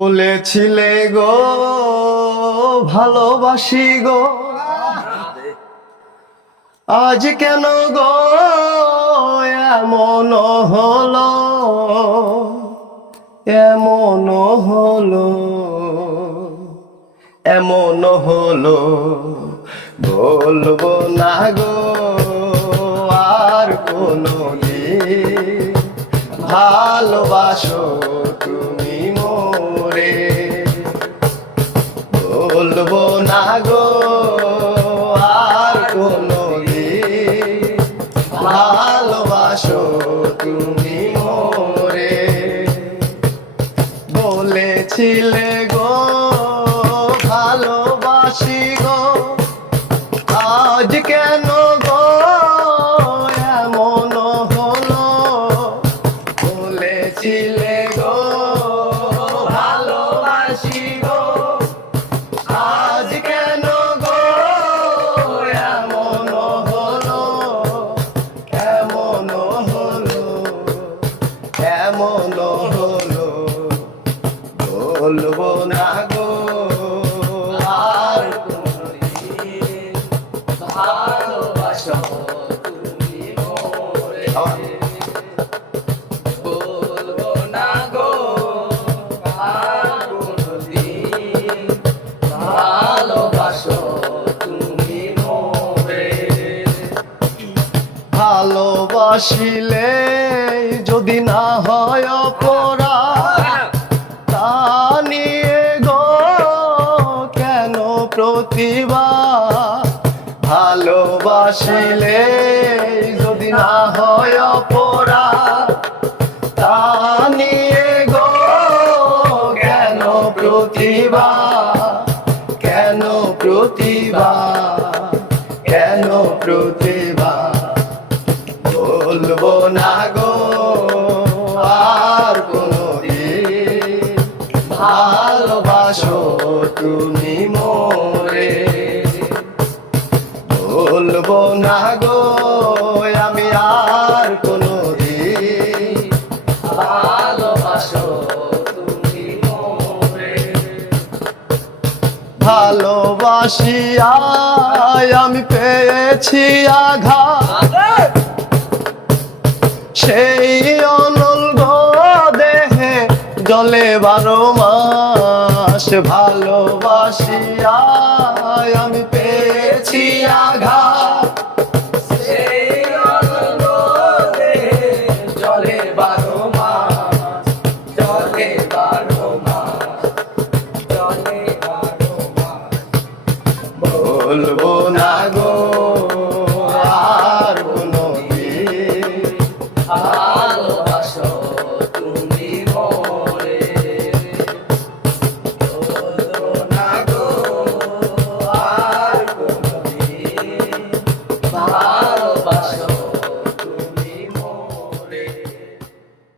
বলেছিলে গো, ভালোবাসি গো। আজ কেন গো, এমন হলো এমন হলো এমন হলো। বলব না গো, আর কোনো ভালোবাসো তুমি। বলব না গো, আর কোনো ভালোবাসো তুমি মোরে। বলেছিলে গো, ভালোবাসি গো, আজ কেন গো হলো? বলেছিলে গো এমন হলো বলব না গো। আর ভালোবাসো তুমি মোরে। বলব না গো আর কোনদিন ভালোবাসো তুমি মোরে। ভালোবাসিলে যদি না হয় অপরাধ, তা নিয়ে গো কেন প্রতিভা ভালোবাসিলে যদি না হয় অপরাধ, তা নিয়ে গো কেন প্রতিভা কেন প্রতিভা কেন প্রতিভা বলব না গো। ভালোবাসো তুমি মোরে। বলব না গো, আমি আর কোনদিন ভালোবাসো তুমি মোরে। ভালোবাসিয়ায় আমি পেয়েছি আঘাত। সেই অনল দেহে জলে বারো মাস। আঘাত